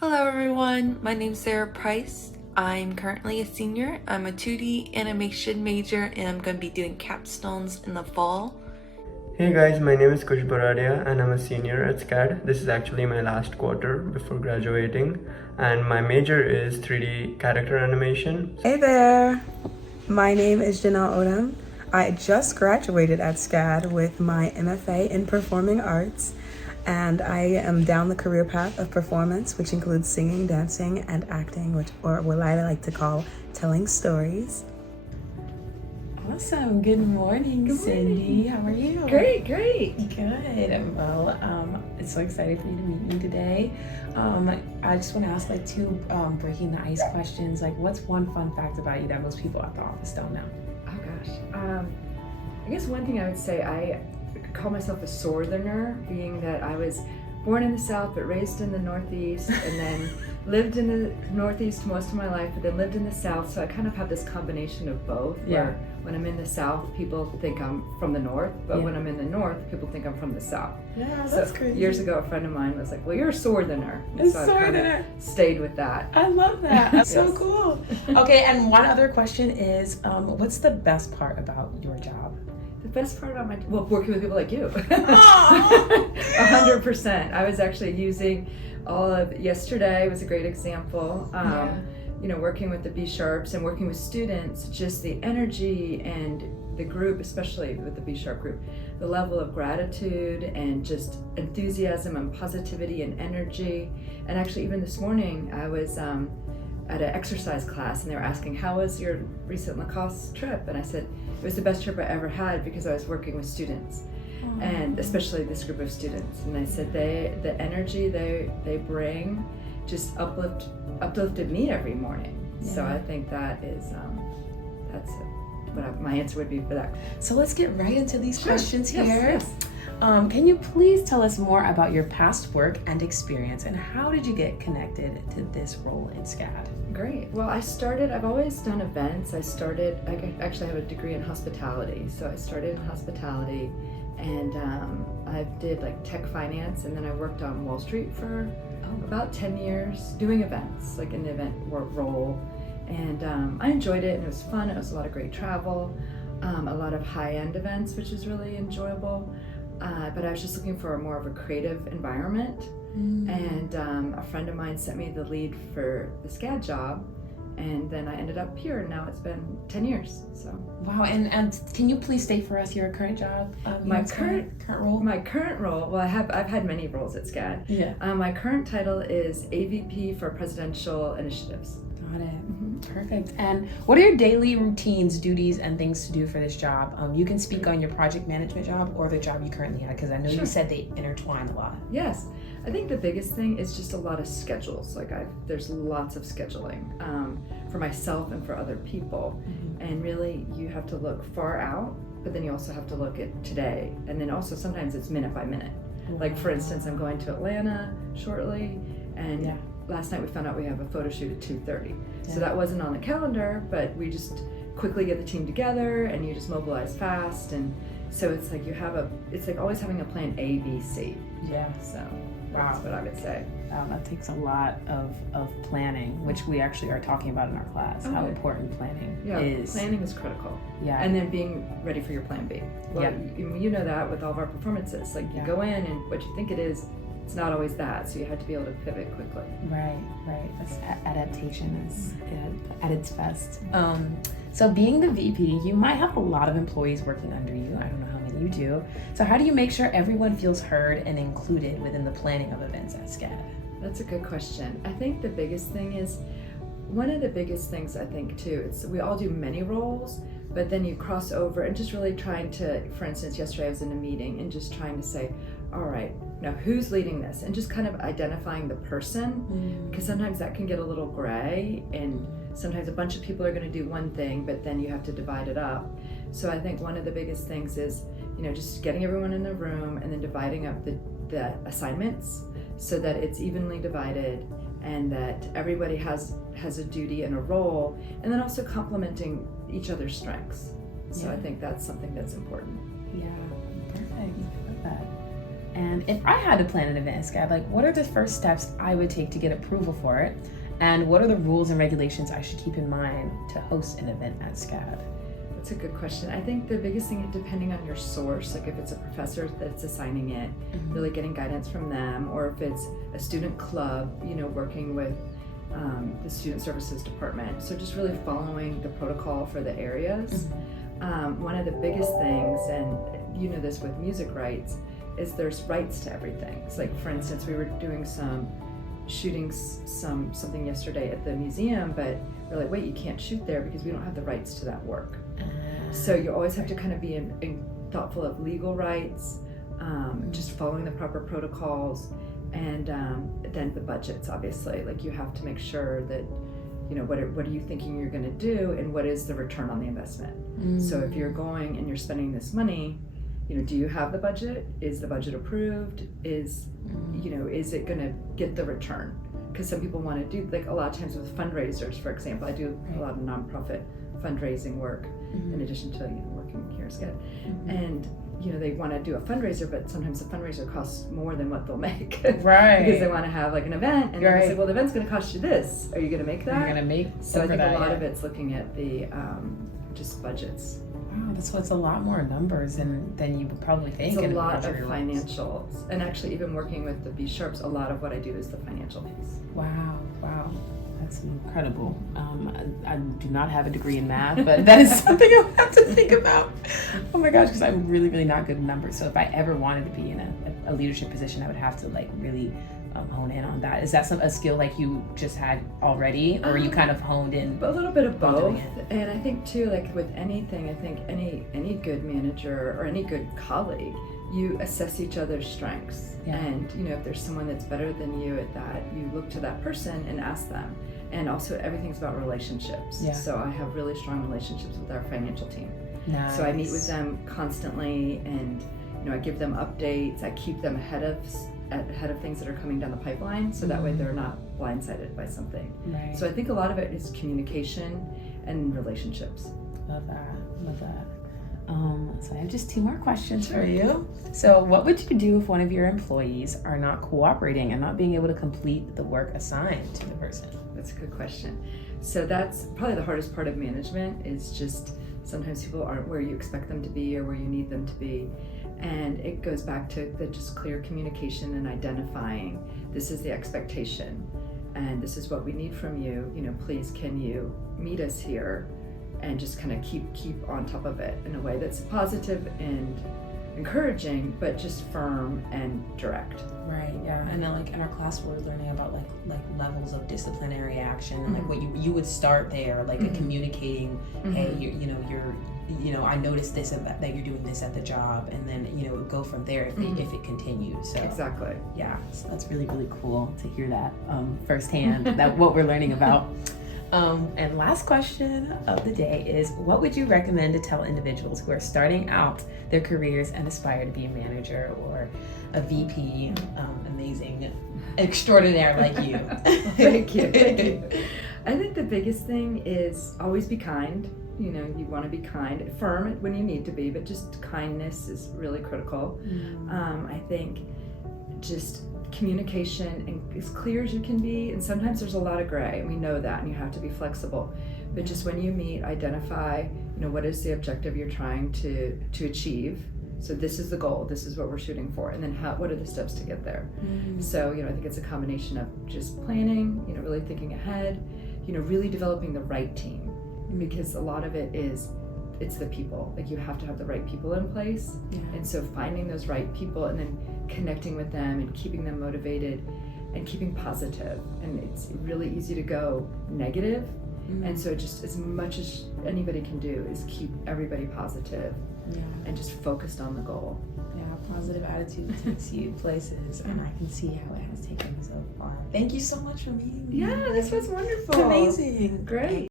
Hello everyone, my name's Sarah Price. I'm currently a senior. I'm a 2D animation major and I'm going to be doing capstones in the fall. Hey guys, my name is Kush Baradia and I'm a senior at SCAD. This is actually my last quarter before graduating and my major is 3D character animation. Hey there, my name is Janelle Odom. I just graduated at SCAD with my MFA in Performing Arts, and I am down the career path of performance, which includes singing, dancing, and acting, or what I like to call telling stories. Awesome. Good morning, Cindy. How are you? Great. Good. Well, I'm so excited for you to meet me today. I just want to ask two breaking the ice questions. What's one fun fact about you that most people at the office don't know? Oh gosh. I guess one thing I would say, I call myself a Southerner, being that I was born in the South but raised in the Northeast, and then lived in the Northeast most of my life, but then lived in the South. So I kind of have this combination of both. Yeah. Where when I'm in the South, people think I'm from the North, but when I'm in the North, people think I'm from the South. Yeah, that's crazy. Years ago, a friend of mine was like, "Well, you're a Southerner." A so Southerner. I stayed with that. I love that. That's so Yes. cool. Okay, and one other question is, what's the best part about your job? The best part about working with people like you. Aw, 100%. I was actually using all of yesterday was a great example. Working with the B Sharps and working with students, just the energy and the group, especially with the B Sharp group, the level of gratitude and just enthusiasm and positivity and energy. And actually, even this morning, I was at an exercise class and they were asking, "How was your recent Lacoste trip?" And I said, "It was the best trip I ever had because I was working with students." And especially this group of students. And I said, the energy they bring just uplifted me every morning. Yeah. So I think that is, that's what my answer would be for that. So let's get right into these questions here. Yes. Can you please tell us more about your past work and experience, and how did you get connected to this role in SCAD? Great. Well, I've always done events. I actually have a degree in hospitality. So I started in hospitality, and I did tech finance, and then I worked on Wall Street for about 10 years doing events, in the event role. And I enjoyed it, and it was fun. It was a lot of great travel, a lot of high-end events, which is really enjoyable. But I was just looking for more of a creative environment. And a friend of mine sent me the lead for the SCAD job, and then I ended up here, and now it's been 10 years. So Wow, and can you please state for us your current job? My your current role? My current role, well, I've had many roles at SCAD. Yeah. My current title is AVP for Presidential Initiatives. Got it. Perfect. And what are your daily routines, duties, and things to do for this job? You can speak on your project management job or the job you currently have, because I know you said they intertwine a lot. Yes. I think the biggest thing is just a lot of schedules. There's lots of scheduling for myself and for other people. And really, you have to look far out, but then you also have to look at today. And then also sometimes it's minute by minute. For instance, I'm going to Atlanta shortly, and last night we found out we have a photo shoot at 2:30. So that wasn't on the calendar, but we just quickly get the team together and you just mobilize fast. And so it's it's always having a plan A, B, C. Yeah. So that's what I would say. That takes a lot of planning, which we actually are talking about in our class, how important planning is. Planning is critical. Yeah. And then being ready for your plan B. Well, you know that with all of our performances. You go in and what you think it is, it's not always that. So you have to be able to pivot quickly. Right. That's adaptation is at its best. So being the VP, you might have a lot of employees working under you. I don't know how many you do. So how do you make sure everyone feels heard and included within the planning of events at SCAD? That's a good question. I think the biggest thing is, one of the biggest things I think too, it's we all do many roles, but then you cross over and just really trying to, for instance, yesterday I was in a meeting and just trying to say, all right, now who's leading this? And just kind of identifying the person, because sometimes that can get a little gray, and sometimes a bunch of people are going to do one thing, but then you have to divide it up. So I think one of the biggest things is, just getting everyone in the room and then dividing up the assignments so that it's evenly divided and that everybody has a duty and a role, and then also complementing each other's strengths. So I think that's something that's important. Yeah, perfect. I love that. And if I had to plan an event at SCAD, like what are the first steps I would take to get approval for it? And what are the rules and regulations I should keep in mind to host an event at SCAD? That's a good question. I think the biggest thing, depending on your source, like if it's a professor that's assigning it, really getting guidance from them, or if it's a student club, working with the student services department. So just really following the protocol for the areas. One of the biggest things, and you know this with music rights, is there's rights to everything. It's like, for instance, we were doing something yesterday at the museum, but we're like, wait, you can't shoot there because we don't have the rights to that work. So you always have to kind of be thoughtful of legal rights, just following the proper protocols, and then the budgets, obviously. Like you have to make sure that, what are you thinking you're gonna do, and what is the return on the investment? So if you're going and you're spending this money, do you have the budget? Is the budget approved? Is it gonna get the return? Because some people want to do, like a lot of times with fundraisers, for example, I do a lot of nonprofit fundraising work in addition to working here at SCAD. And they want to do a fundraiser, but sometimes the fundraiser costs more than what they'll make. Right. Because they want to have like an event, and then they say, well, the event's going to cost you this. Are you going to make that? You're going to make So I think a lot of it's looking at the just budgets. Wow, it's a lot more numbers than you would probably think. It's a lot of financials. And actually, even working with the B Sharps, a lot of what I do is the financial piece. Wow. That's incredible. I do not have a degree in math, but that is something I'll have to think about. Oh my gosh, because I'm really, really not good at numbers. So if I ever wanted to be in a leadership position, I would have to like really hone in on that. Is that a skill like you just had already, or you kind of honed in? A little bit of both. And I think too, like with anything, I think any good manager or any good colleague, you assess each other's strengths. And if there's someone that's better than you at that, you look to that person and ask them. And also everything's about relationships. So I have really strong relationships with our financial team. Nice. So I meet with them constantly, and I give them updates. I keep them ahead of things that are coming down the pipeline, so that way they're not blindsided by something. Right. So I think a lot of it is communication and relationships. Love that. So I have just 2 more questions for you. So what would you do if one of your employees are not cooperating and not being able to complete the work assigned to the person? That's a good question. So that's probably the hardest part of management, is just sometimes people aren't where you expect them to be or where you need them to be. And it goes back to the just clear communication and identifying, this is the expectation and this is what we need from you. Please, can you meet us here? And just kind of keep on top of it in a way that's positive and encouraging, but just firm and direct. Right. Yeah. And then like in our class, we're learning about like levels of disciplinary action, and like what you would start there, like a communicating, hey, you're I noticed this that you're doing this at the job, and then go from there if it continues. So exactly. Yeah. So that's really, really cool to hear that firsthand. That what we're learning about. And last question of the day is, what would you recommend to tell individuals who are starting out their careers and aspire to be a manager or a VP, amazing extraordinaire like you? Thank you. I think the biggest thing is always be kind. You want to be kind, firm when you need to be, but just kindness is really critical. I think just communication and as clear as you can be, and sometimes there's a lot of gray, and we know that, and you have to be flexible, but just when you meet, identify what is the objective you're trying to achieve. So this is the goal, this is what we're shooting for, and then what are the steps to get there. So I think it's a combination of just planning, really thinking ahead, really developing the right team, because a lot of it's the people. Like you have to have the right people in place. And so finding those right people and then connecting with them and keeping them motivated and keeping positive. And it's really easy to go negative. And so just as much as anybody can do is keep everybody positive and just focused on the goal. Yeah, positive attitude takes you places, and I can see how it has taken me so far. Thank you so much for meeting me. Yeah, this was wonderful. It's amazing. Great.